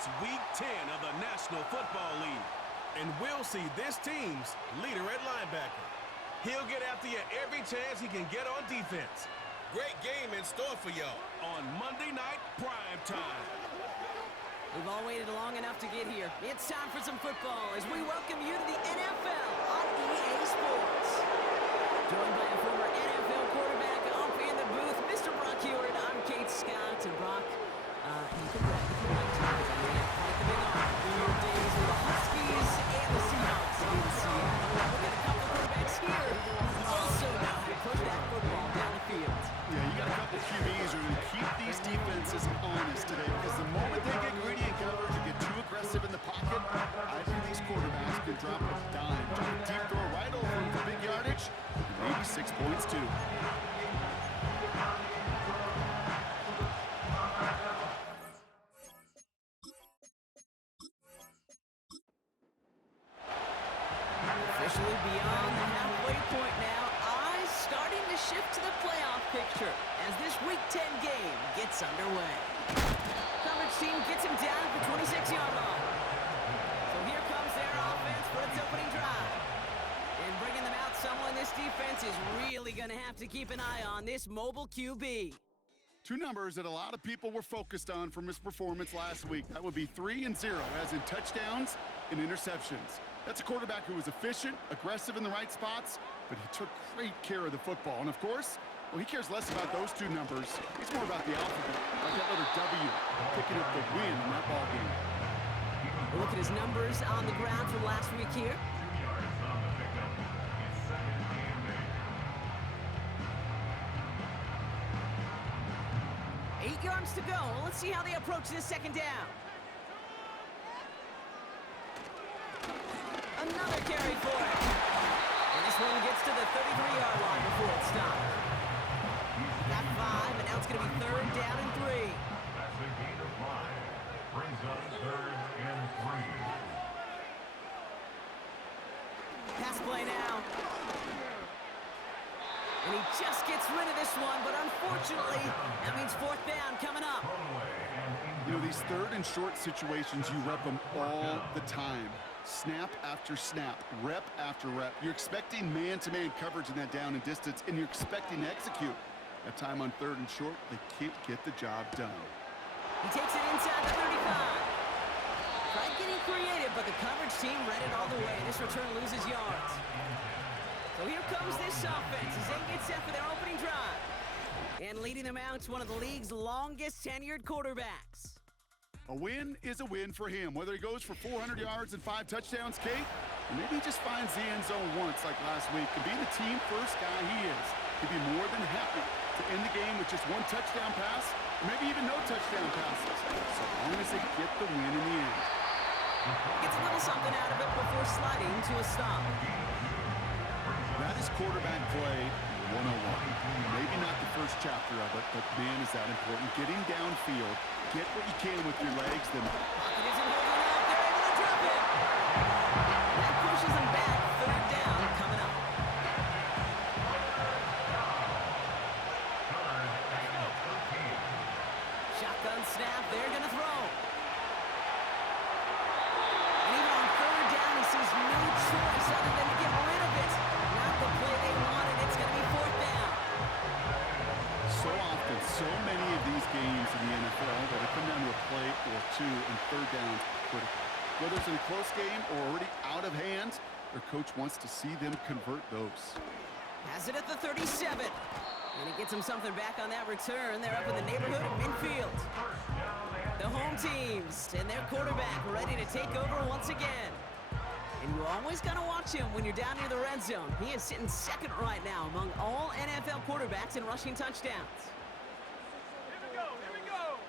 It's Week 10 of the National Football League. And we'll see this team's leader at linebacker. He'll get after you every chance he can get on defense. Great game in store for y'all on Monday Night Prime Time. We've all waited long enough to get here. It's time for some football as we welcome you to the NFL on EA Sports. Joined by a former NFL quarterback up in the booth, Mr. Brock Hewitt. I'm Kate Scott. And Brock, you can bet if you like to, quite the big arm in your days with the Huskies and the Seahawks in Seattle. We've got a couple quarterbacks here who also know how to push that football down the field. Yeah, you got a couple QBs who are going to keep these defenses honest today because the moment they get greedy in coverage and get too aggressive in the pocket, I think these quarterbacks can drop a dime, drop a deep throw right over them for big yardage, and maybe 6 points too. Officially beyond the halfway point now, eyes starting to shift to the playoff picture as this Week 10 game gets underway. Coverage team gets him down at the 26-yard line. So here comes their offense for its opening drive. And bringing them out, someone this defense is really going to have to keep an eye on, this mobile QB. Two numbers that a lot of people were focused on from his performance last week. That would be 3 and 0, as in touchdowns and interceptions. That's a quarterback who was efficient, aggressive in the right spots, but he took great care of the football. And of course, well, he cares less about those two numbers. He's more about the alphabet, like that letter W, picking up the win in that ball game. We'll look at his numbers on the ground from last week here. Eight yards to go. Let's see how they approach this second down. Another carry for it. And this one gets to the 33-yard line before it stopped. Got 5, and now it's going to be 3rd down and 3. That's a gain of 5. Brings up 3rd and 3. Pass play now. And he just gets rid of this one, but unfortunately, that means 4th down coming up. You know, these 3rd and short situations, you rep them all the time. Snap after snap, rep after rep. You're expecting man-to-man coverage in that down and distance, and you're expecting to execute. That time on 3rd and short, they can't get the job done. He takes it inside the 35. Tried getting creative, but the coverage team read it all the way. This return loses yards. So here comes this offense as they get set for their opening drive. And leading them out, one of the league's longest tenured quarterbacks. A win is a win for him, whether he goes for 400 yards and 5 touchdowns, Kate, or maybe he just finds the end zone once like last week. And being the team first guy he is, he'd be more than happy to end the game with just 1 touchdown pass, or maybe even no touchdown passes, so long as they get the win in the end. Gets a little something out of it before sliding to a stop. That is quarterback play 101. Maybe not the first chapter of it, but man, is that important. Getting downfield, get what you can with your legs, then Pocket isn't holding up. They're able to drop it. That pushes them back. 3rd down coming up. Shotgun snap. They're going to throw. And even on 3rd down, he sees no choice other than to get rid of it. Not the play they wanted. It's going to be 4th down. so often, so many of these games in the NFL that have come down to a play or 2 and 3rd down critical. Whether it's in a close game or already out of hand, their coach wants to see them convert those. Has it at the 37. And he gets him something back on that return. They're up in the neighborhood of midfield. The home teams and their quarterback ready to take over once again. And you always got to watch him when you're down near the red zone. He is sitting 2nd right now among all NFL quarterbacks in rushing touchdowns. Here we go.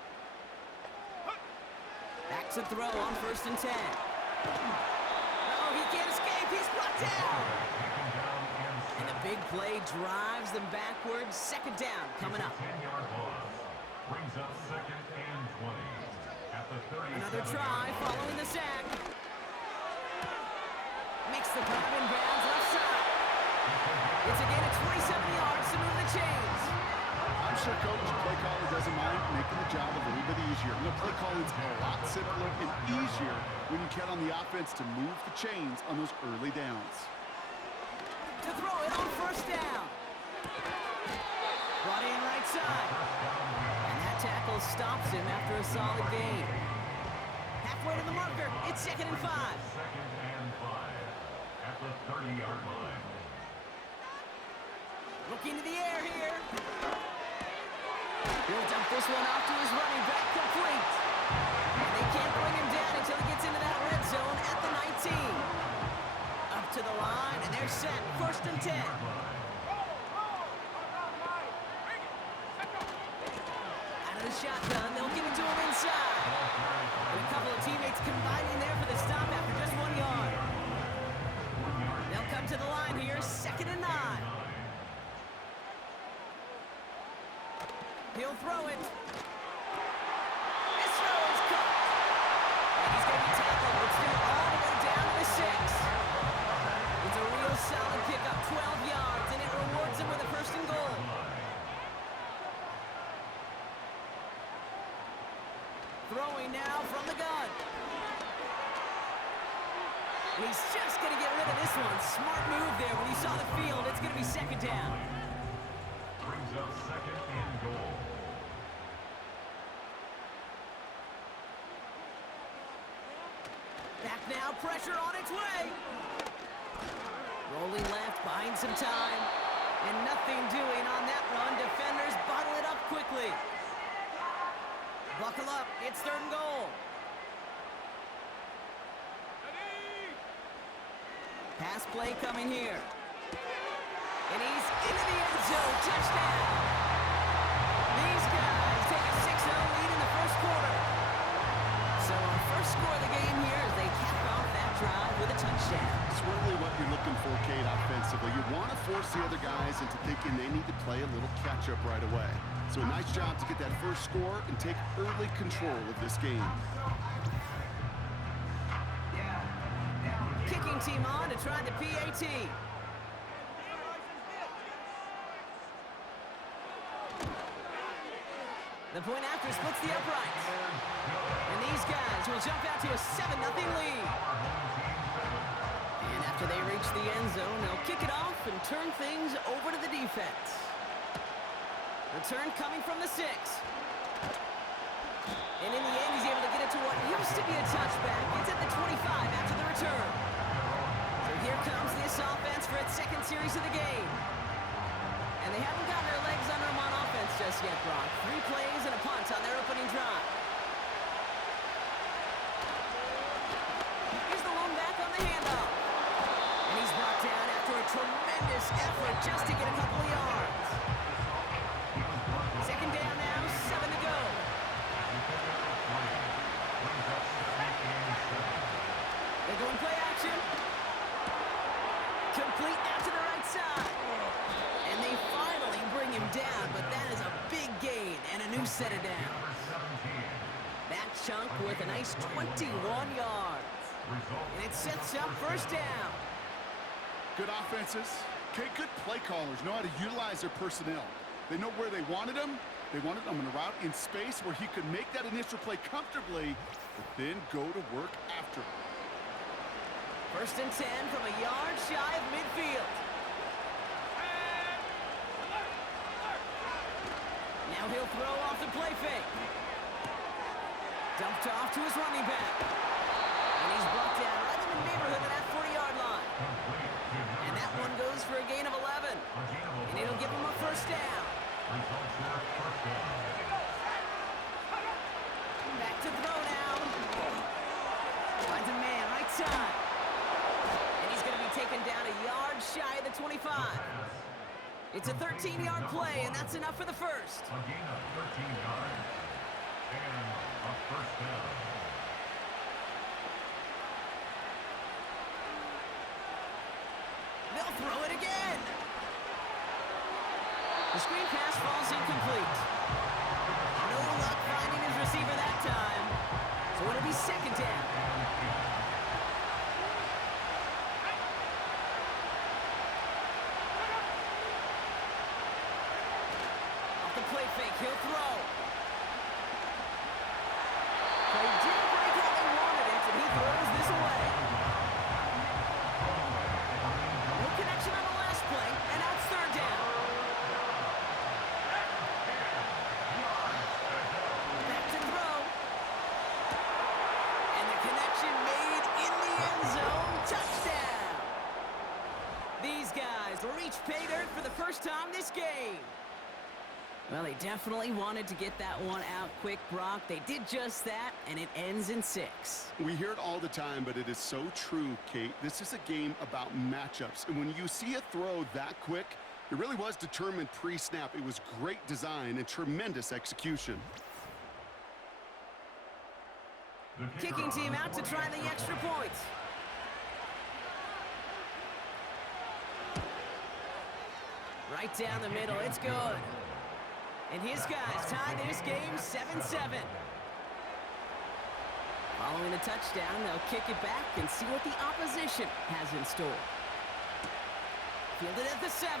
Back to throw on 1st and 10. Oh, he can't escape. He's brought down. And the big play drives them backwards. 2nd down coming up. 10-yard loss brings up 2nd and 20 at the 30. Another try following the sack. Makes the grab in bounds left side. It's a gain of 27 yards to move the chains. I'm sure Coach play caller doesn't mind making the job a little bit easier. The play calling's a lot simpler and easier when you count on the offense to move the chains on those early downs. To throw it on first down. Brought in right side. And that tackle stops him after a solid gain. Halfway to the marker. It's 2nd and 5. 2nd and 5 at the 30-yard line. Looking to the air here. He'll dump this one off to his running back, complete. And they can't bring him down until he gets into that red zone at the 19. Up to the line, and they're set. 1st and 10. Out of the shotgun, they'll give it to him inside. And a couple of teammates combining there for the stop after just 1 yard. They'll come to the line here, 2nd and 9. He'll throw it. This throw is caught. And he's going to be tackled, but still all the way down to the 6. It's a real solid pickup, 12 yards, and it rewards him with a 1st and goal. Throwing now from the gun. He's just going to get rid of this one. Smart move there. When he saw the field, it's going to be 2nd down. Brings up 2nd and goal. Back now, pressure on its way. Rolling left, buying some time. And nothing doing on that run. Defenders bottle it up quickly. Buckle up, it's 3rd and goal. Pass play coming here. And he's into the end zone. Touchdown. These guys take a 6-0 lead in the 1st quarter. So our first score of the game here as they cap off that drive with a touchdown. It's really what you're looking for, Kate, offensively. You want to force the other guys into thinking they need to play a little catch-up right away. So a nice job to get that first score and take early control of this game. Kicking team on to try the PAT. The point after splits the uprights. And these guys will jump out to a 7-0 lead. And after they reach the end zone, they'll kick it off and turn things over to the defense. Return coming from the 6. And in the end, he's able to get it to what used to be a touchback. It's at the 25 after the return. So here comes this offense for its 2nd series of the game. And they haven't gotten their legs under them on offense just yet, Brock. 3 plays and a punt on their opening drive. Here's the lone back on the handoff. And he's brought down after a tremendous effort just to get a couple of yards. 2nd down now, 7 to go. They're going play action. Complete out to the right side. And they finally bring him down, but that is a big gain and a new set of downs. That chunk with a nice 21 yards. And it sets up 1st down. Good offenses. Okay, good play callers know how to utilize their personnel. They know where they wanted him. They wanted him in a route in space where he could make that initial play comfortably, but then go to work after. 1st and 10 from a yard shy of midfield. Now he'll throw off the play fake. Dumped off to his running back. And he's brought down right in the neighborhood of that 40-yard line. And that one goes for a gain of 11. And it'll give him a 1st down. Back to throw now. Finds a man right side. And he's going to be taken down a yard shy of the 25. It's a 13-yard play, and that's enough for the 1st. A gain of 13 yards and a 1st down. They'll throw it again. The screen pass falls incomplete. No luck finding his receiver that time. So it'll be 2nd down. Off the play fake, he'll throw. first time this game. Well, they definitely wanted to get that one out quick, Brock. They did just that, and it ends in 6. We hear it all the time, but it is so true, Kate. This is a game about matchups, and when you see a throw that quick, it really was determined pre-snap. It was great design and tremendous execution. Kicking team out to try the extra point. Right down the middle, it's good. And his guys tie this game 7-7. Following the touchdown, they'll kick it back and see what the opposition has in store. Fielded at the 7.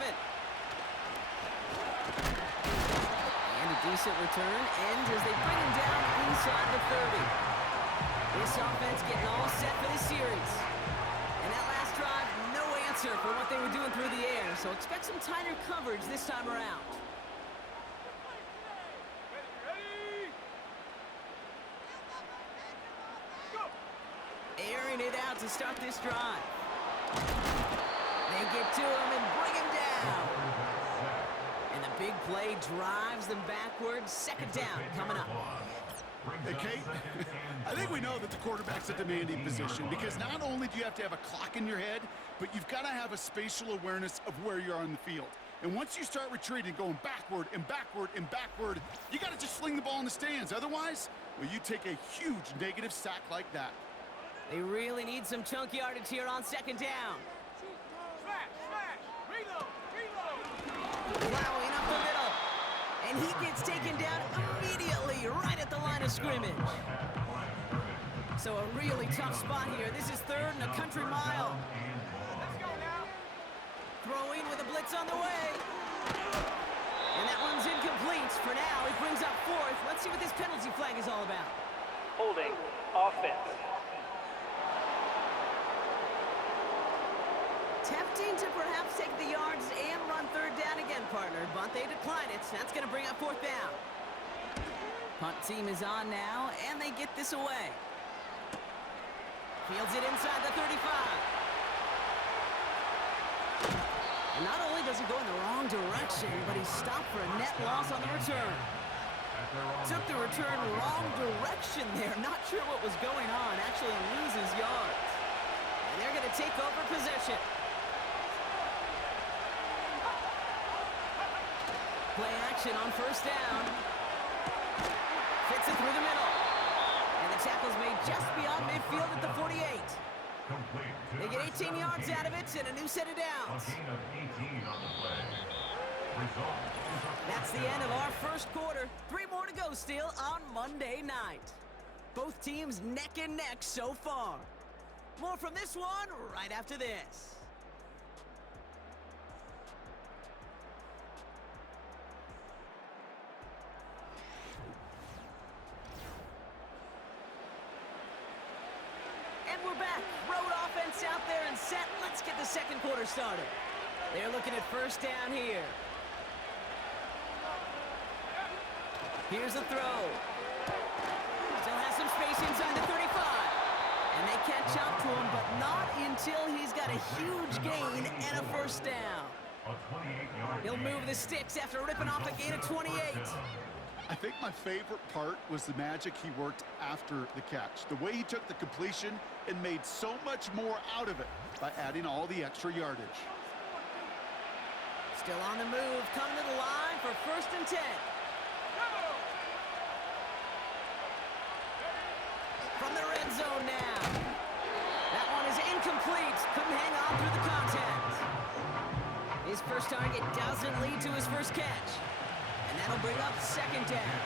And a decent return ends as they bring him down inside the 30. This offense getting all set for this series. And that last drive, no answer for what they were doing through the air, so expect some tighter coverage this time around. Airing it out to start this drive. They get to him and bring him down. And the big play drives them backwards. Second down coming up. Hey, Kate, I think we know that the quarterback's a demanding position because not only do you have to have a clock in your head, but you've got to have a spatial awareness of where you are on the field. And once you start retreating, going backward and backward and backward, you got to just fling the ball in the stands. Otherwise, well, you take a huge negative sack like that. They really need some chunk yardage here on second down. Plowing up the middle. And he gets taken down immediately right at the line of scrimmage. So a really tough spot here. This is third and a country mile. Throwing with a blitz on the way. And that one's incomplete. For now, it brings up fourth. Let's see what this penalty flag is all about. Holding offense. Tempting to perhaps take the yards and run third down again, partner, but they decline it. That's going to bring up fourth down. Punt team is on now, and they get this away. Fields it inside the 35. And not only does he go in the wrong direction, but he's stopped for a net loss on the return. Took the return wrong direction there. Not sure what was going on. Actually loses yards. And they're going to take over possession. Play action on first down. Fits it through the middle. And the tackle's made just beyond midfield at the 48. They get 18 yards out of it and a new set of downs. That's the end of our first quarter. 3 more to go still on Monday night. Both teams neck and neck so far. More from this one right after this. And we're back. Road offense out there and set. Let's get the second quarter started. They're looking at first down here. Here's the throw. Still has some space inside the 35. And they catch up to him, but not until he's got a huge gain and a first down. He'll move the sticks after ripping off a gain of 28. I think my favorite part was the magic he worked after the catch. The way he took the completion and made so much more out of it by adding all the extra yardage. Still on the move, coming to the line for first and 10. From the red zone now. That one is incomplete. Couldn't hang on through the contact. His first target doesn't lead to his first catch. And that'll bring up second down.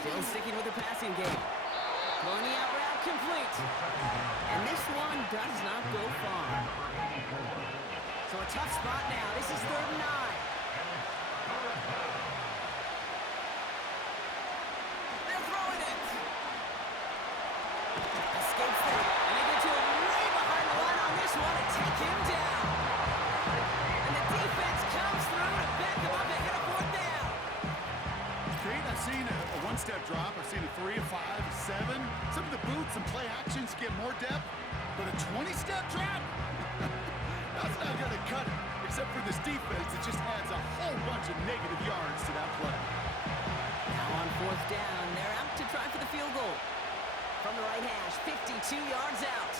Still sticking with the passing game. Throwing the out route complete. And this one does not go far. So a tough spot now. This is 3rd and 9. They're throwing it. Escapes there. And they get to him way behind the line on this one and take him down. And the defense comes through to back him up and get a fourth down. Kate, I've seen a one-step drop. I've seen a 3, a 5, a 7. Some of the boots and play actions get more depth, but a 20-step drop? That's not going to cut it, except for this defense that just adds a whole bunch of negative yards to that play. Now on fourth down, they're out to try for the field goal. From the right hash, 52 yards out.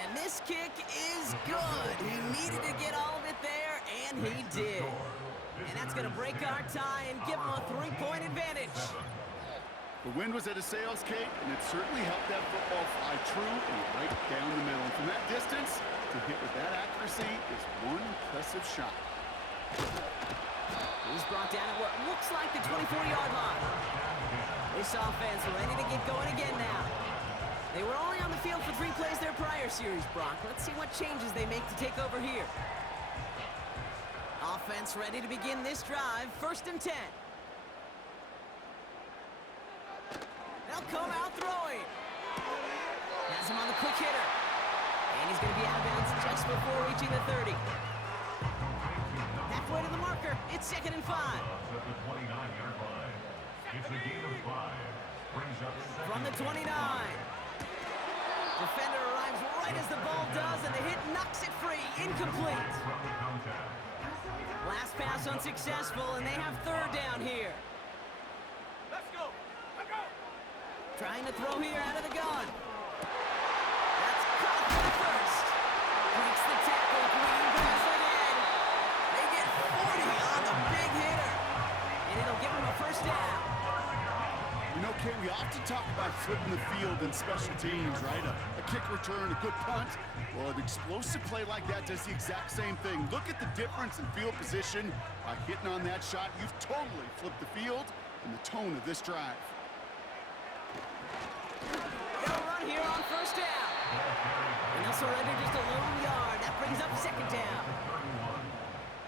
And this kick is good. He needed to get all of it there, and he did. And that's going to break our tie and give him a 3-point advantage. The wind was at a sails, Kate, and it certainly helped that football fly true and right down the middle. And from that distance, to hit with that accuracy is one impressive shot. He's brought down at what looks like the 24-yard line. This offense ready to get going again now. They were only on the field for 3 plays their prior series, Brock. Let's see what changes they make to take over here. Offense ready to begin this drive. 1st and 10. They'll come out throwing. Has him on the quick hitter. And he's going to be out of bounds just before reaching the 30. Halfway to the marker. It's 2nd and 5. At the 29-yard line. It's a gain of 5. Brings up From the 29. Defender arrives right as the ball does, and the hit knocks it free. Incomplete. from the contact. Last pass unsuccessful, and they have 3rd down here. Let's go. Let's go. Trying to throw here out of the gun. That's caught for the first. Breaks the tackle. Green grass again. They get 40 on the big hitter. And it'll give them a 1st down. You know, Kate, we often talk about flipping the field in special teams, right? A kick return, a good punt. Well, an explosive play like that does the exact same thing. Look at the difference in field position. By hitting on that shot, you've totally flipped the field and the tone of this drive. They'll run here on 1st down. And they'll surrender just a lone yard. That brings up 2nd down. 31.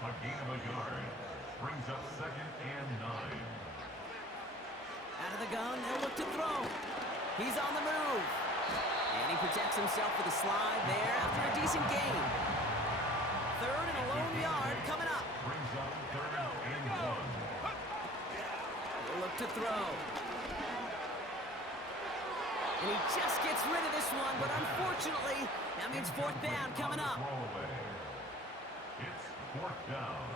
A gain of a yard. Brings up 2nd and 9. Out of the gun, they'll look to throw. He's on the move. And he protects himself with a slide there after a decent gain. 3rd and a lone yard coming up. Brings up 3rd and 1. He'll look to throw. And he just gets rid of this one, but unfortunately, that means 4th down coming up. Throwaway. It's 4th down.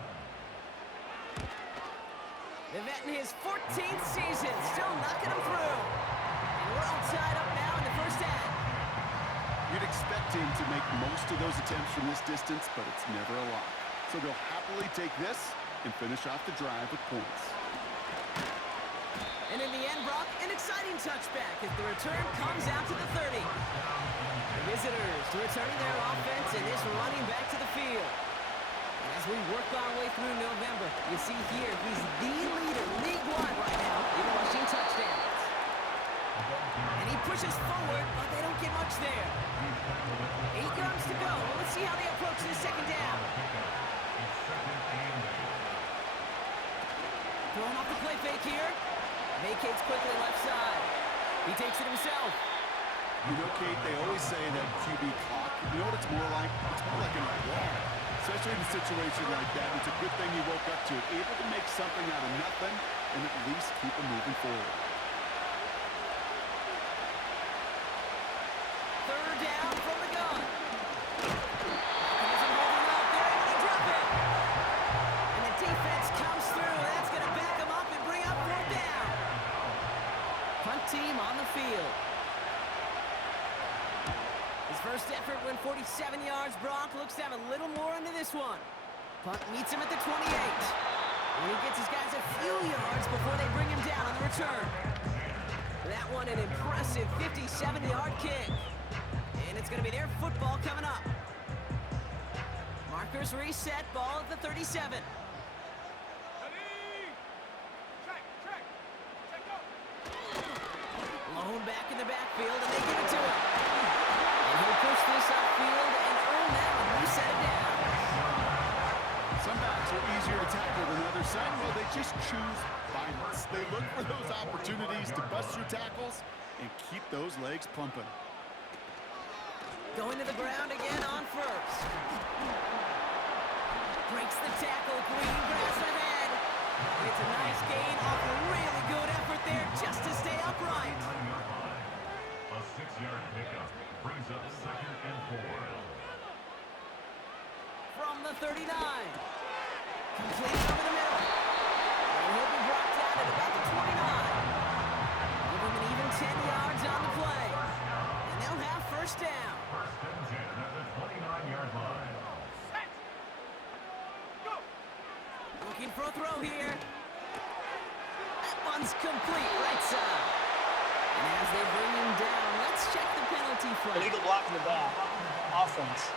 The vet in his 14th season, still knocking him through. And we're all tied up now in the 1st half. You'd expect him to make most of those attempts from this distance, but it's never a lot. So they'll happily take this and finish off the drive with points. And in the end, Brock, an exciting touchback as the return comes out to the 30. The visitors returning their offense and is running back to the field. And as we work our way through November, you see here he's the leader league-wide right now in rushing touchdowns. And he pushes forward, but they don't get much there. 8 yards to go. Let's see how they approach this 2nd down. Throwing off the play fake here. Vacates quickly left side. He takes it himself. You know, Kate, they always say that QB clock, you know what it's more like? It's more like an alarm. Especially in a situation like that. It's a good thing you woke up to it. Able to make something out of nothing and at least keep them moving forward. 3rd down from the gun. Isn't holding up. They're able to drop it. And the defense comes through. That's going to back them up and bring up 4th down. Punt team on the field. His first effort went 47 yards. Brock looks to have a little more into this one. Punt meets him at the 28. And he gets his guys a few yards before they bring him down on the return. That one an impressive 57-yard kick. And it's going to be their football coming up. Markers reset, ball at the 37. Lone back in the backfield, and they give it to him. And he'll push this upfield and earn that one. We set it down. Some backs are easier to tackle than others. Some, well, they just choose violence. They look for those opportunities to bust through tackles and keep those legs pumping. Going to the ground again on 1st. Breaks the tackle, Green grass ahead. And it's a nice gain off a really good effort there just to stay upright. A 6-yard pickup brings up 2nd and 4. for a throw here. That one's complete, right side. And as they bring him down, let's check the penalty flag. Illegal block in the back. Offense.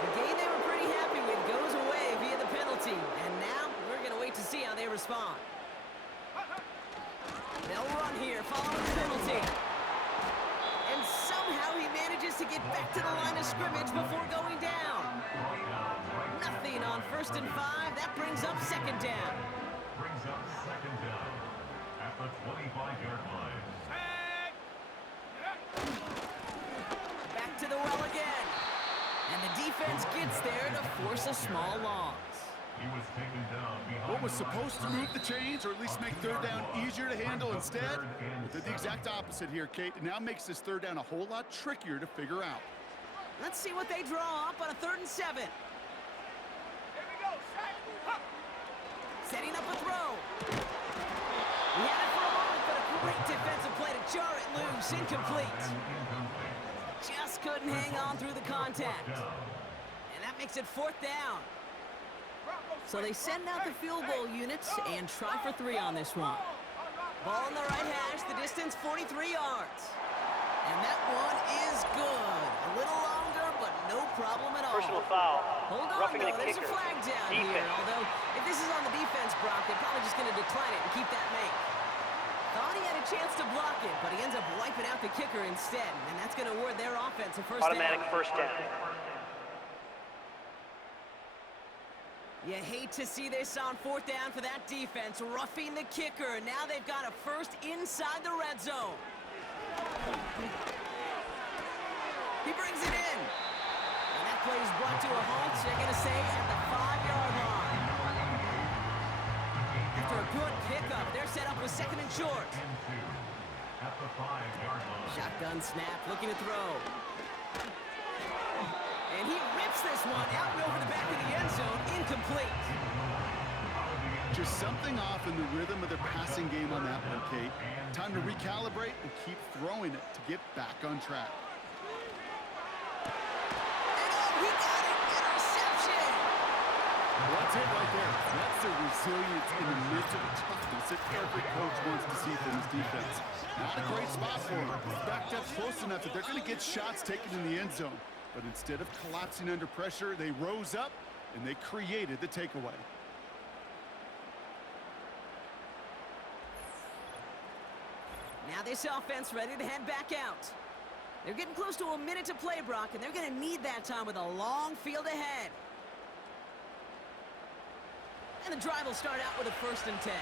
The game they were pretty happy with goes away via the penalty. And now we're going to wait to see how they respond. They'll run here following the penalty. And somehow he manages to get back to the line of scrimmage before going down. Nothing on 1st and 5. That brings up 2nd down. Brings up 2nd down at the 25-yard line. Back to the well again. And the defense gets there to force a small loss. He was taken down behind What was the line supposed to of move the scrimmage. chains, or at least make 3rd down easier to handle instead, did the exact opposite here, Kate. It now makes this 3rd down a whole lot trickier to figure out. Let's see what they draw up on a 3rd and 7. Setting up a throw. He had it for a moment, but a great defensive play to jar it loose. Incomplete. Just couldn't hang on through the contact. And that makes it 4th down. So they send out the field goal units and try for 3 on this one. Ball on the right hash, the distance 43 yards. And that one is good. A little longer, but no problem at all. Personal foul. Hold on, Roughing the though. There's a kicker. flag down here. Defense. Although, if this is on the defense, Brock, they're probably just going to decline it and keep that make. Thought he had a chance to block it, but he ends up wiping out the kicker instead. And that's going to award their offense a 1st Automatic down. 1st down. You hate to see this on 4th down for that defense, roughing the kicker. Now they've got a 1st inside the red zone. He brings it in. And that play is brought to a halt, they're going to say, at the 5-yard line. After a good pickup, they're set up with 2nd and short. At the 5-yard line. Shotgun snap, looking to throw. And he rips this one out and over the back of the end zone. Incomplete. Just something off in the rhythm of their passing game on that one, Kate. Time to recalibrate and keep throwing it to get back on track. And oh, he got it. Interception. Well, that's it right there. That's the resilience and the mental toughness that every coach wants to see from his defense. Not a great spot for him. Backed up close enough that they're going to get shots taken in the end zone. But instead of collapsing under pressure, they rose up and they created the takeaway. Now this offense ready to head back out. They're getting close to a minute to play, Brock, and they're going to need that time with a long field ahead. And the drive will start out with a 1st and 10.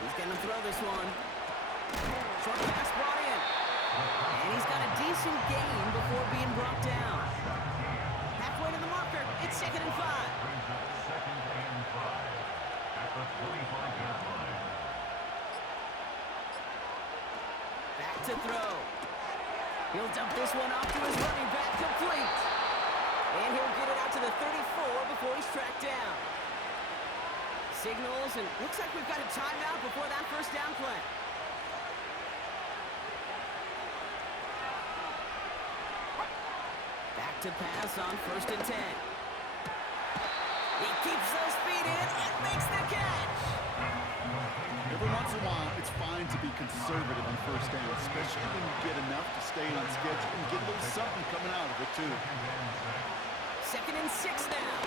He's going to throw this one. Short pass brought in. And he's got a decent gain before being brought down. Halfway to the marker, it's 2nd and 5. Brings up 2nd and 5 at the 25-yard line. Back to throw. He'll dump this one off to his running back, complete. And he'll get it out to the 34 before he's tracked down. Signals, and looks like we've got a timeout before that 1st down play. Back to pass on 1st and 10. He keeps those feet in and makes the catch. Every once in a while, it's fine to be conservative on 1st down, especially when you get enough to stay on schedule and get a little something coming out of it, too. 2nd and 6 now.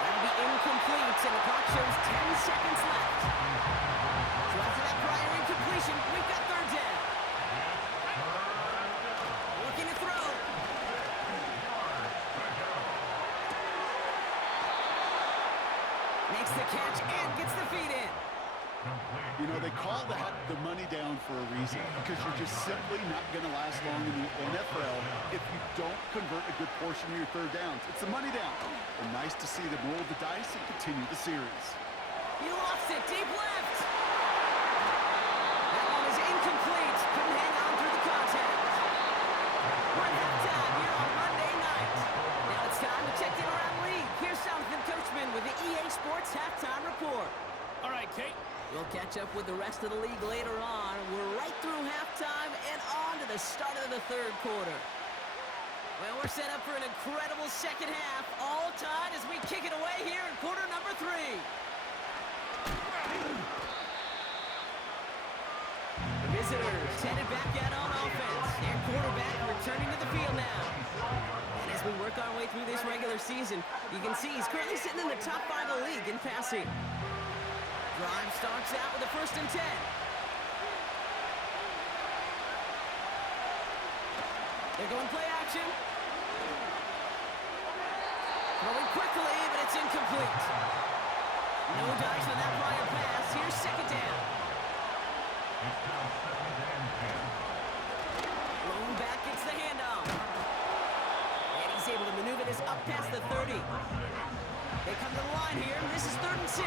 That'll be incomplete, and the clock shows 10 seconds left. So after that prior incompletion, we've got 3rd down. Looking to throw. Makes the catch and gets the feet in. You know, they call that the money down for a reason, because you're just simply not going to last long in the NFL if you don't convert a good portion of your 3rd downs. It's the money down. And nice to see them roll the dice and continue the series. He lofts it deep left. That one is incomplete. Couldn't hang on through the contact. We're at halftime here on Monday night. Now it's time to check in around the league. Here's Jonathan Coachman with the EA Sports Halftime Report. All right, Kate. We'll catch up with the rest of the league later on. We're right through halftime and on to the start of the third quarter. Well, we're set up for an incredible second half. All tied as we kick it away here in quarter number 3. The visitors headed back out on offense. Their quarterback returning to the field now. And as we work our way through this regular season, you can see he's currently sitting in the top 5 of the league in passing. Drive starts out with a 1st and 10. They're going play action. Throwing quickly, but it's incomplete. No dice on that prior pass. Here's 2nd down. Lone back gets the handoff. And he's able to maneuver this up past the 30. They come to the line here. This is 3rd and 6.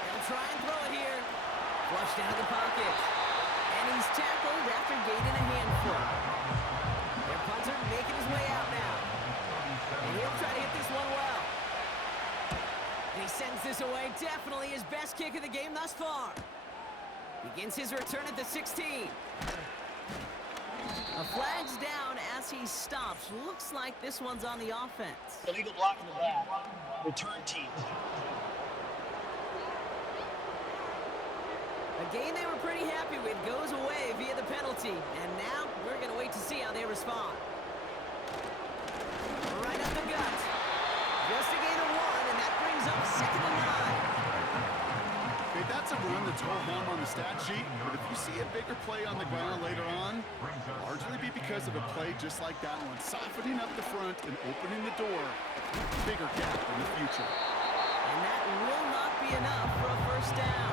They'll try and throw it here. Flushed out of the pocket. And he's tackled after gaining a handful. Their punter making his way out now. And he'll try to hit this one well. And he sends this away. Definitely his best kick of the game thus far. Begins his return at the 16. A flag's down as he stops. Looks like this one's on the offense. Illegal block in the back. Return team. A game they were pretty happy with goes away via the penalty. And now we're going to wait to see how they respond. Right up the gut. Just a gain of 1, and that brings up 2nd and 9. Okay, that's a run that's whole helm on the stat sheet, but if you see a bigger play on the ground later on, it'll largely be because of a play just like that one, softening up the front and opening the door, a bigger gap in the future. And that will not be enough for a 1st down.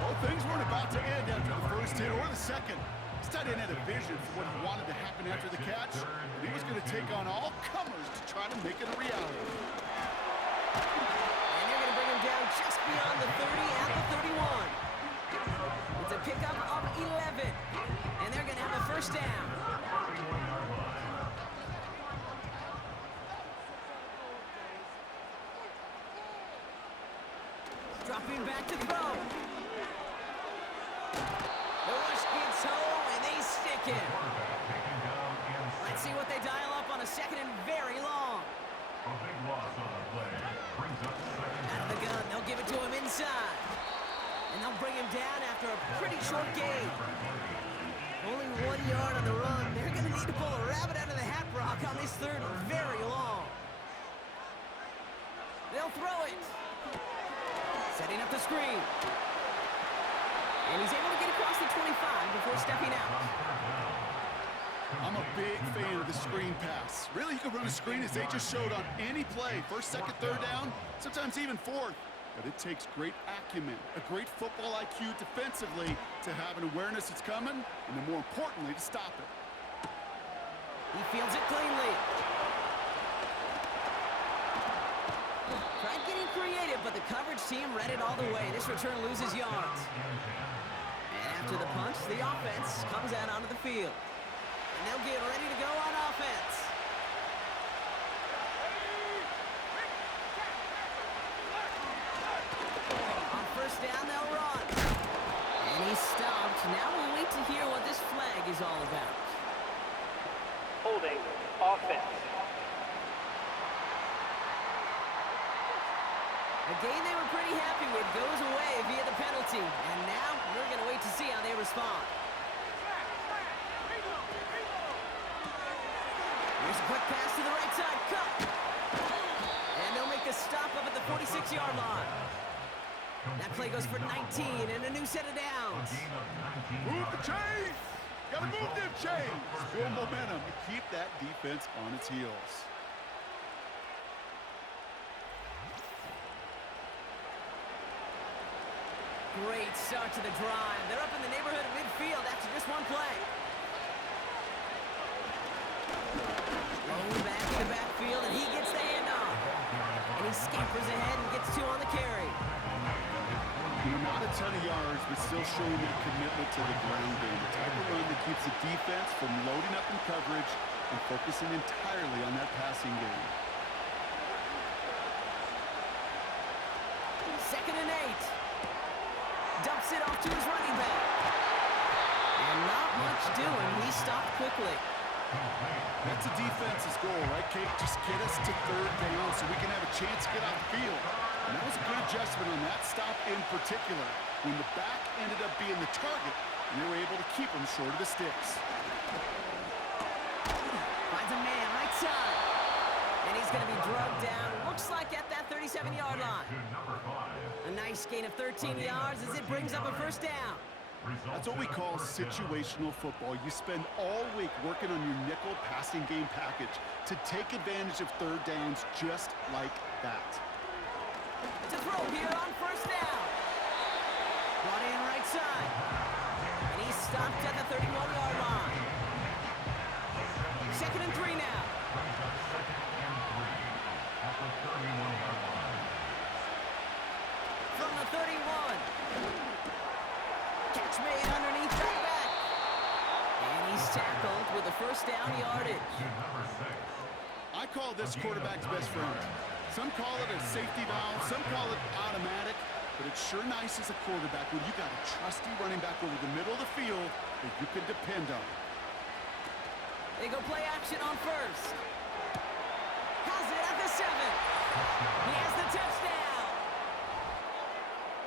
Well, things weren't about to end after the 1st hit or the 2nd. This tight end had a vision for what he wanted to happen after the catch, and he was going to take on all comers to try to make it a reality. And they're going to bring him down just beyond the 30 at the 31. It's a pickup of 11, and they're going to have a 1st down. Dropping back to throw. The rush gets home, and they stick him. Let's see what they dial up on a 2nd and very long. A big loss on the play. Brings up 2nd. Out of the gun, they'll give it to him inside. And they'll bring him down after a pretty short gain. Only 1 yard on the run. They're going to need to pull a rabbit out of the hat, Brock, on this 3rd and very long. They'll throw it. Setting up the screen. And he's able to get across the 25 before stepping out. I'm a big fan of the screen pass. Really, you can run a screen as they just showed on any play. 1st, 2nd, 3rd down, sometimes even 4th. But it takes great acumen, a great football IQ defensively to have an awareness it's coming, and then more importantly, to stop it. He fields it cleanly. Tried getting creative, but the coverage team read it all the way. This return loses yards. And after the punch, the offense comes out onto the field. And they'll get ready to go on offense. On 1st down, they'll run. And he's stopped. Now we'll wait to hear what this flag is all about. Holding offense. A game they were pretty happy with goes away via the penalty. And now we're going to wait to see how they respond. Here's a quick pass to the right side. Cut. And they'll make the stop up at the 46-yard line. That play goes for 19 and a new set of downs. Move the chains! Gotta move them chains! Build momentum and keep that defense on its heels. Great start to the drive. They're up in the neighborhood of midfield after just one play. Thrown back in the backfield, and he gets the handoff. And he scampers ahead and gets 2 on the carry. Not a ton of yards, but still showing that commitment to the ground game. The type of run that keeps the defense from loading up in coverage and focusing entirely on that passing game. Dumps it off to his running back. And not much doing. He stopped quickly. That's a defense's goal, right, Kate? Just get us to third down so we can have a chance to get off the field. And that was a good adjustment on that stop in particular, when the back ended up being the target, and they were able to keep him short of the sticks. Finds a man right side. And he's going to be drugged down, looks like at that 37-yard line. A nice gain of 13 yards as it brings up a first down. That's what we call situational football. You spend all week working on your nickel passing game package to take advantage of third downs just like that. To throw here on first down. Brought in right side. And he's stopped at the 31-yard line. 2nd and 3 now. From the 31. Catch made underneath that back. And he's tackled with a first down yardage. I call this quarterback's best friend. Some call it a safety valve, some call it automatic, but it's sure nice as a quarterback when you got a trusty running back over the middle of the field that you can depend on. They go play action on first. Has it at the 7. He has the touchdown.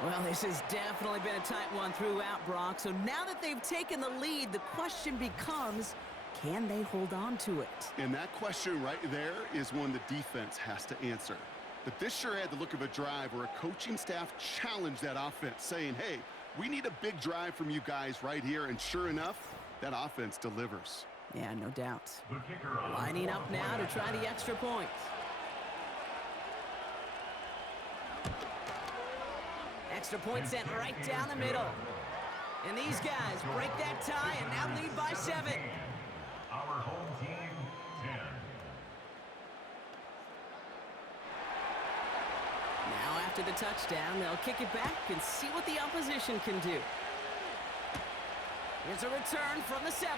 Well, this has definitely been a tight one throughout, Brock. So now that they've taken the lead, the question becomes, can they hold on to it? And that question right there is one the defense has to answer. But this sure had the look of a drive where a coaching staff challenged that offense, saying, hey, we need a big drive from you guys right here. And sure enough, that offense delivers. Yeah, no doubt. Lining up now to try the extra point. Extra point sent right down the middle. And these guys break that tie and now lead by 7. Our home team, 10. Now after the touchdown, they'll kick it back and see what the opposition can do. Here's a return from the 7.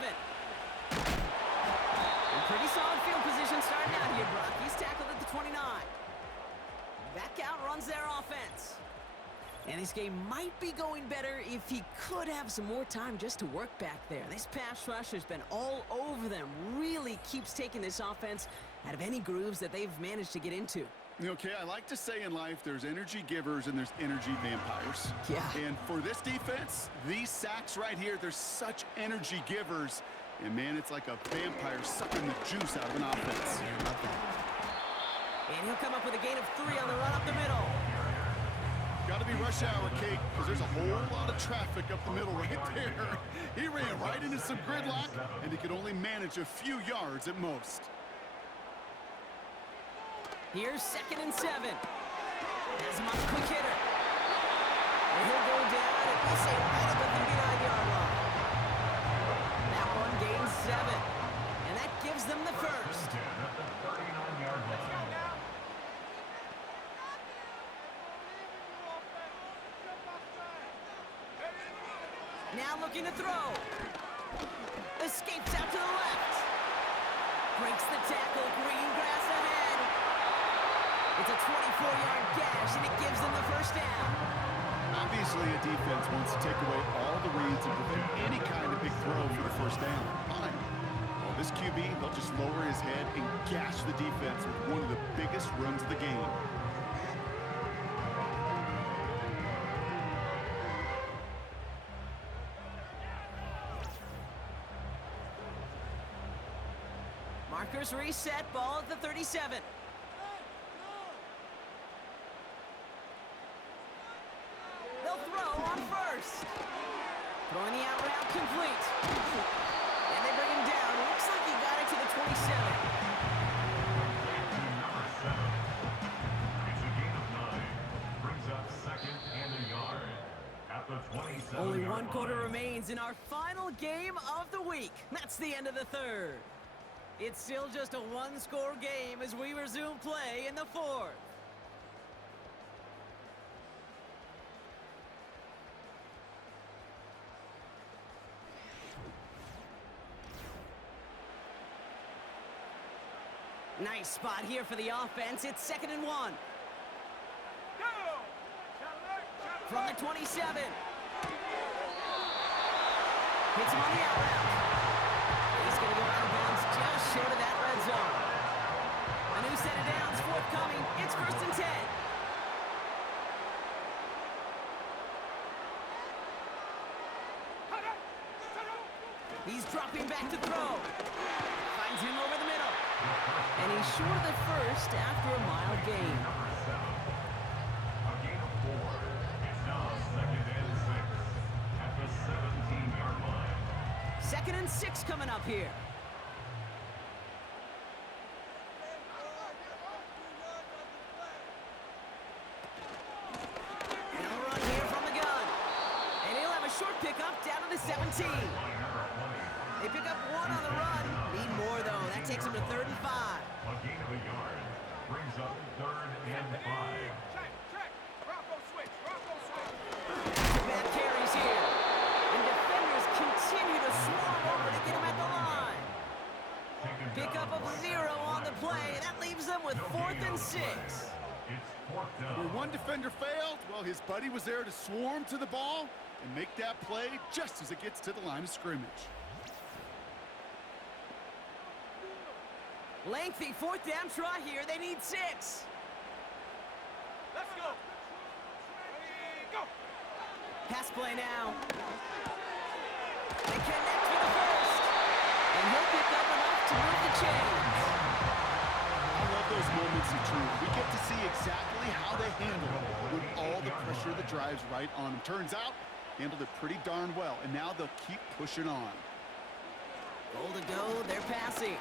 And pretty solid field position starting out here, Brock. He's tackled at the 29. Back out runs their offense. And this game might be going better if he could have some more time just to work back there. This pass rush has been all over them. Really keeps taking this offense out of any grooves that they've managed to get into. Okay, I like to say in life there's energy givers and there's energy vampires. Yeah. And for this defense, these sacks right here, they're such energy givers. And man, it's like a vampire sucking the juice out of an offense. Yeah, I love that. And he'll come up with a gain of 3 on the run up the middle. Got to be rush hour, Kate, because there's a whole lot of traffic up the middle right there. He ran right into some gridlock, and he could only manage a few yards at most. Here's 2nd and 7. As much quick hitter. And he'll go down and we'll say right at the 39-yard line. That one gains 7. And that gives them the first. Now looking to throw. Escapes out to the left. Breaks the tackle. Green grass ahead. It's a 24-yard gash, and it gives them the first down. Obviously, a defense wants to take away all the reads and prevent any kind of big throw for the first down. Fine. Well, this QB, they'll just lower his head and gash the defense with one of the biggest runs of the game. Markers reset, ball at the 37. They'll throw on first. Throwing the out route complete. And they bring him down. Looks like he got it to the 27. Number 7. It's a gain of 9. Brings up 2nd and a yard. At the 27. Only one quarter remains in our final game of the week. That's the end of the 3rd. It's still just a one-score game as we resume play in the 4th. Nice spot here for the offense. It's 2nd and 1. From the 27. Hits him on the out route. He's going to go out of bounds just short of that red zone. A new set of downs forthcoming. It's 1st and 10. He's dropping back to throw. Finds him over the middle. And he's short of the first after a mild gain. A gain of 4. It's now 2nd and 6 at the 17-yard line. 2nd and 6 coming up here. They'll run here from the gun. And he'll have a short pickup down to the 17. They pick up 1 on the run. Need more, though. That takes them to 3rd and 5. A gain of a yard brings up 3rd and 5. Bad carries here. And defenders continue to swarm over to get him at the line. Pickup of 0 on the play. That leaves them with 4th and 6. It's 4th down. Where one defender failed, well, his buddy was there to swarm to the ball and make that play just as it gets to the line of scrimmage. Lengthy 4th down try here. They need 6. Let's go. Go. Pass play now. They connect with the first. And he'll pick up enough to move the chains. I love those moments of truth. We get to see exactly how they handle it with all the pressure that drives right on them. Turns out, handled it pretty darn well. And now they'll keep pushing on. Goal to go. They're passing.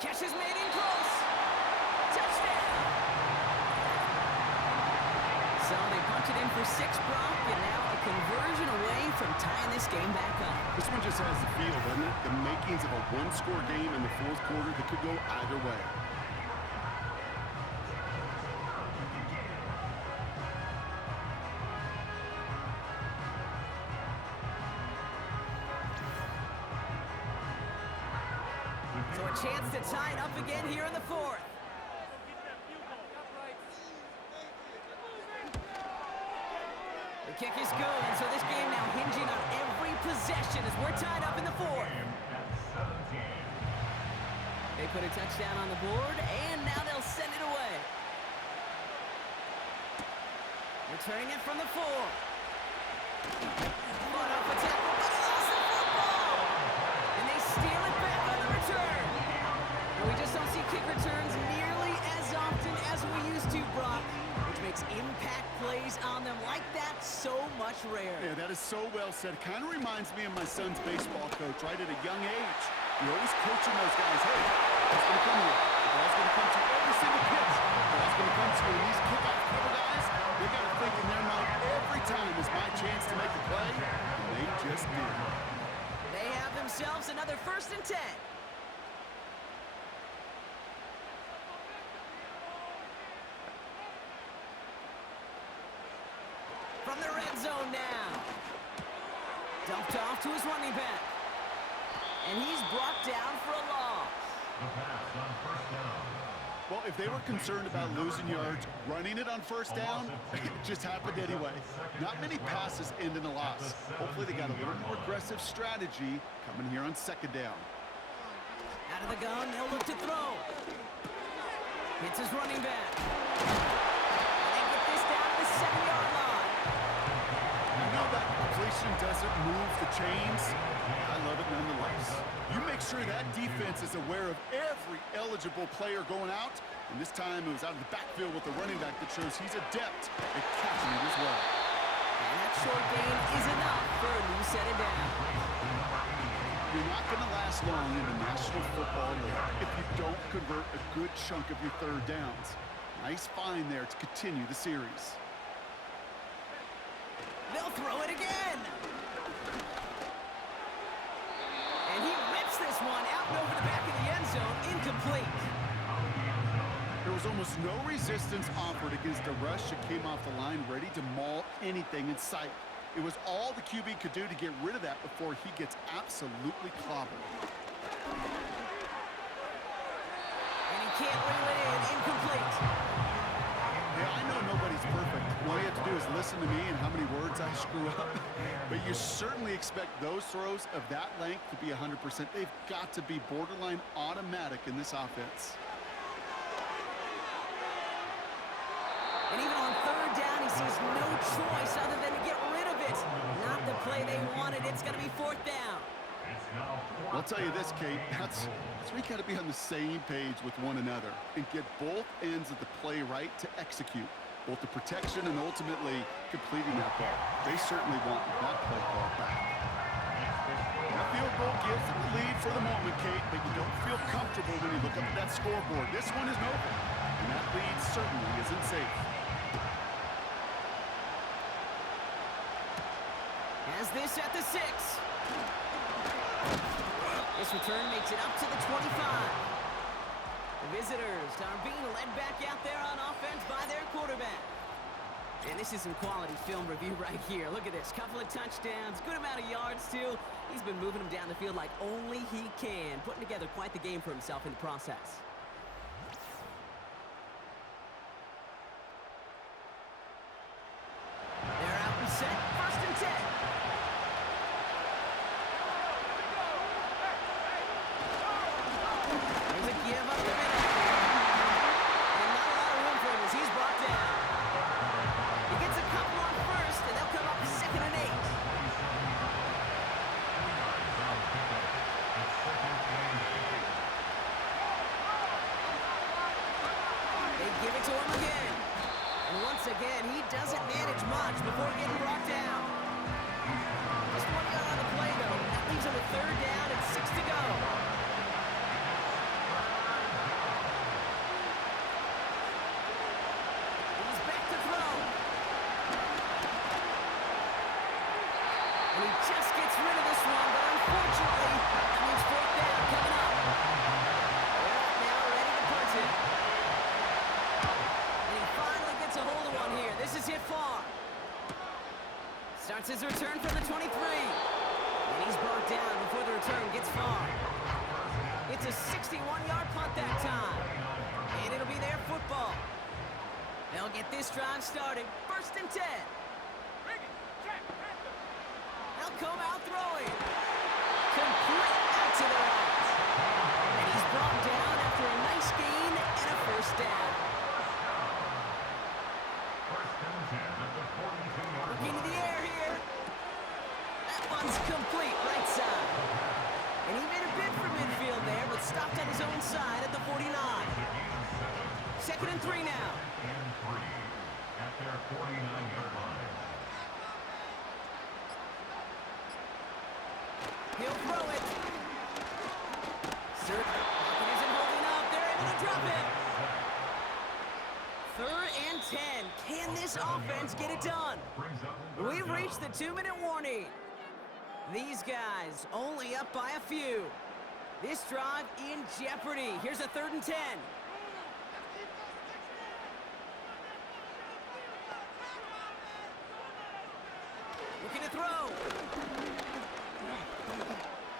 Catch is made in close. Touchdown. So they punch it in for 6, Brock, and now a conversion away from tying this game back up. This one just has the feel, doesn't it? The makings of a one-score game in the 4th quarter that could go either way. So a chance to tie it up again here in the 4th. The kick is good, so this game now hinging on every possession as we're tied up in the 4th. They put a touchdown on the board, and now they'll send it away. Returning it from the 4. But off a tackle, but he lost the football! And they steal it back on the return. And we just don't see kick returns nearly as often as we used to, Brock, which makes impact plays on them like that so much rarer. Yeah, that is so well said. Kind of reminds me of my son's baseball coach, right at a young age. You're always coaching those guys. Hey, it's going to come here. The ball's going to come to you every single pitch. The ball's going to come to you. And these kickoff cover guys, they got to think in their mind every time is my chance to make a play. And they just did. They have themselves another 1st and 10. From the red zone now. Dumped off to his running back. And he's brought down for a loss. The pass on 1st down. Well, if they were concerned about losing yards, running it on 1st down, it just happened anyway. Not many passes end in a loss. Hopefully they got a little more aggressive strategy coming here on 2nd down. Out of the gun, they'll look to throw. Hits his running back. And they get this down to the 7-yard line. I know that completion doesn't move the chains. I love it nonetheless. You make sure that defense is aware of every eligible player going out. And this time it was out of the backfield with the running back that shows he's adept at catching it as well. And that short gain is enough for a new set of downs. You're not going to last long in the National Football League if you don't convert a good chunk of your 3rd downs. Nice find there to continue the series. They'll throw it again. And he rips this one out and over the back of the end zone, incomplete. There was almost no resistance offered against a rush that came off the line ready to maul anything in sight. It was all the QB could do to get rid of that before he gets absolutely clobbered. And he can't reel it in, incomplete. Yeah, I know nobody's perfect. No All you have to do is listen to me and how many words I screw up. But you certainly expect those throws of that length to be 100%. They've got to be borderline automatic in this offense. And even on third down, he sees no choice other than to get rid of it. Not the play they wanted. It's going to be fourth down. I'll tell you this, Kate, that's where you got to be on the same page with one another and get both ends of the play right to execute, both the protection and ultimately completing that ball. They certainly want that play call back. That field goal gives them the lead for the moment, Kate, but you don't feel comfortable when you look up at that scoreboard. This one is open, and that lead certainly isn't safe. Has this at the 6. This return makes it up to the 25. The visitors are being led back out there on offense by their quarterback. And this is some quality film review right here. Look at this. Couple of touchdowns, good amount of yards, too. He's been moving them down the field like only he can, putting together quite the game for himself in the process. They're out and set. First and 10. There's a give up the middle. And not a lot of room for him as he's brought down. He gets a couple on first, and they'll come up second and 8. They give it to him again. And once again, he doesn't manage much before getting brought down. Just 1 yard on the play, though. That leaves him with third down and 6 to go. He's back to throw. And he just gets rid of this one, but unfortunately, that means fourth down coming up. They're now ready to punch it. And he finally gets a hold of one here. This is hit far. Starts his return from the 23. And he's brought down before the return gets far. It's a 61-yard punt that time. And it'll be their football. They'll get this drive started. First and 10. They'll come out throwing. Complete out to the right. And he's brought down after a nice gain and a first down. Looking to the air here. That one's complete, right side. And he made a bid for midfield there, but stopped on his own side at the 49. Second and 3 now. At their 49-yard line. He'll throw it. Pocket isn't holding up. They're able to drop it. Third and 10. Can this offense get it done? We've reached the 2-minute warning. These guys only up by a few. This drive in jeopardy. Here's a third and 10. Looking to throw.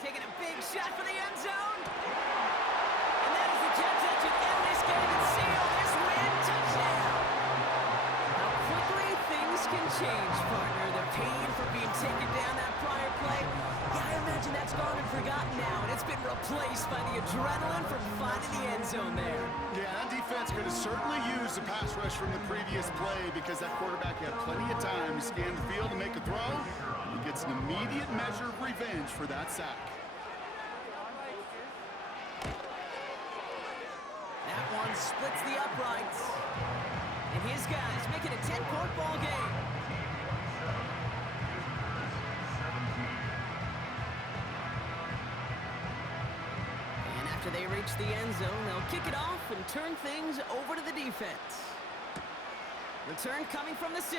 Taking a big shot for the end zone. And that is the catch that should end this game and seal this win. Touchdown. How quickly things can change, partner. The pain from being taken down that prior play. Yeah, I imagine that's gone and forgotten now, and it's been replaced by the adrenaline from finding the end zone there. Yeah, that defense could have certainly used the pass rush from the previous play because that quarterback had plenty of time to scan the field and make a throw. He gets an immediate measure of revenge for that sack. That one splits the uprights. And his guys make it a 10-point ball game. And after they reach the end zone, they'll kick it off and turn things over to the defense. Return coming from the 6.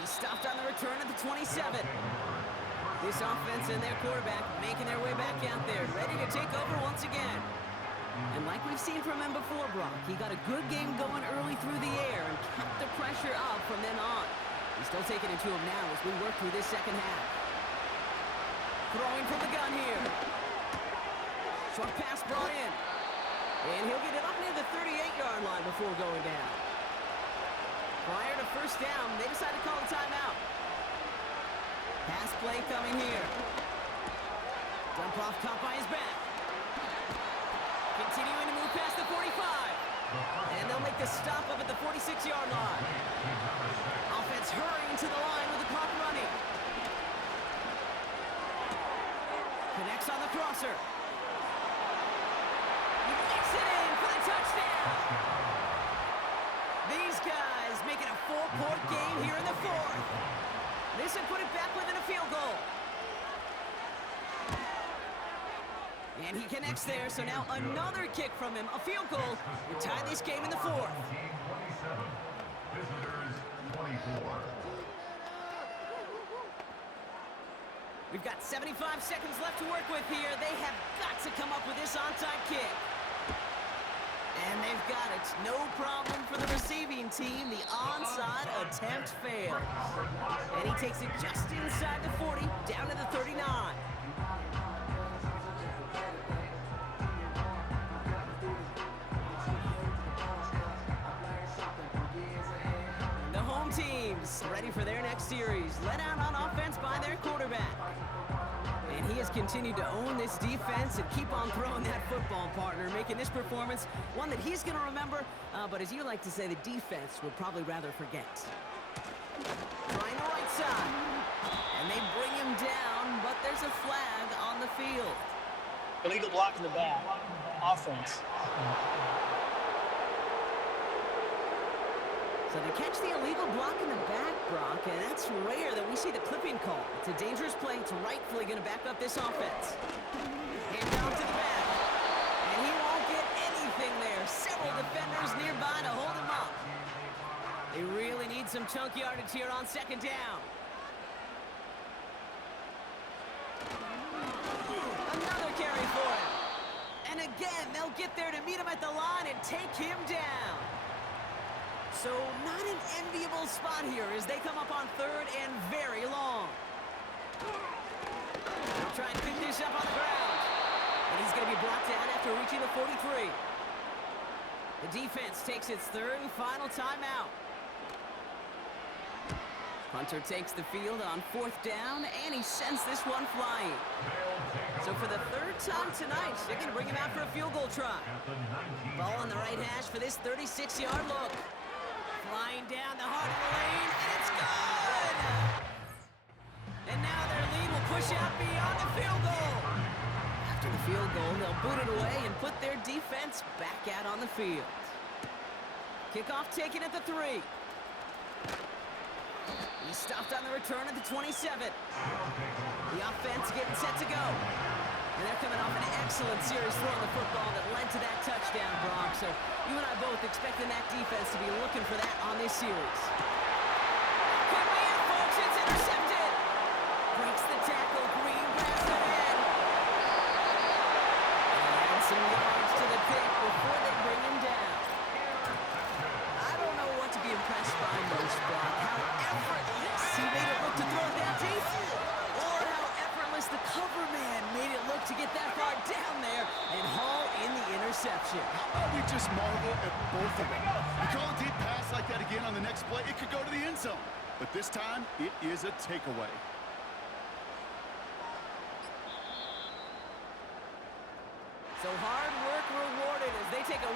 He stopped on the return at the 27. This offense and their quarterback making their way back out there, ready to take over once again. And like we've seen from him before, Brock, he got a good game going early through the air and kept the pressure up from then on. He's still taking it to him now as we work through this second half. Throwing from the gun here. Short pass brought in. And he'll get it up near the 38-yard line before going down. Prior to first down, they decide to call a timeout. Pass play coming here. Dump off caught by his back. Continuing to move past the 45. And they'll make the stop up at the 46-yard line. Offense hurrying to the line with the clock running. Connects on the crosser. He makes it in for the touchdown. These guys making a 4-point game here in the fourth. This would put it back within a field goal. And he connects there, so now another kick from him, a field goal, would tie this game in the fourth. Visitors 24. We've got 75 seconds left to work with here. They have got to come up with this onside kick. And they've got it. No problem for the receiving team. The onside attempt fails. And he takes it just inside the 40, down to the 39. The home teams ready for their next series. Led out on offense by their quarterback. And he has continued to own this defense and keep on throwing that football, partner, making this performance one that he's going to remember, but as you like to say, the defense would probably rather forget. Trying the right side. And they bring him down, but there's a flag on the field. Illegal block in the back. Offense. So they catch the illegal block in the back, Brock, and that's rare that we see the clipping call. It's a dangerous play. It's rightfully going to back up this offense. And down to the back. And he won't get anything there. Several defenders nearby to hold him up. They really need some chunk yardage here on second down. Another carry for him. And again, they'll get there to meet him at the line and take him down. So not an enviable spot here as they come up on third and very long. They'll try and pick this up on the ground. And he's going to be brought down after reaching the 43. The defense takes its third and final timeout. Hunter takes the field on fourth down, and he sends this one flying. So for the third time tonight, they're going to bring him out for a field goal try. Ball on the right hash for this 36-yard look. Flying down the heart of the lane, and it's good! And now their lead will push out beyond the field goal. After the field goal, they'll boot it away and put their defense back out on the field. Kickoff taken at the 3. He stopped on the return at the 27. The offense getting set to go. And they're coming off an excellent series throwing the football that led to that touchdown, Brock. So you and I both expecting that defense to be looking for that on this series. Could be it, folks. It's intercepted. Breaks the tackle. Green grabs the head. And some yards to the pick before they bring him down. I don't know what to be impressed by most, Brock. How effortless he made it look to throw it that deep, or how effortless the cover man made it look to get that far down there and haul in the interception. How about we just marvel at both of them? You call a deep pass like that again on the next play, it could go to the end zone. But this time, it is a takeaway. So hard work rewarded as they take a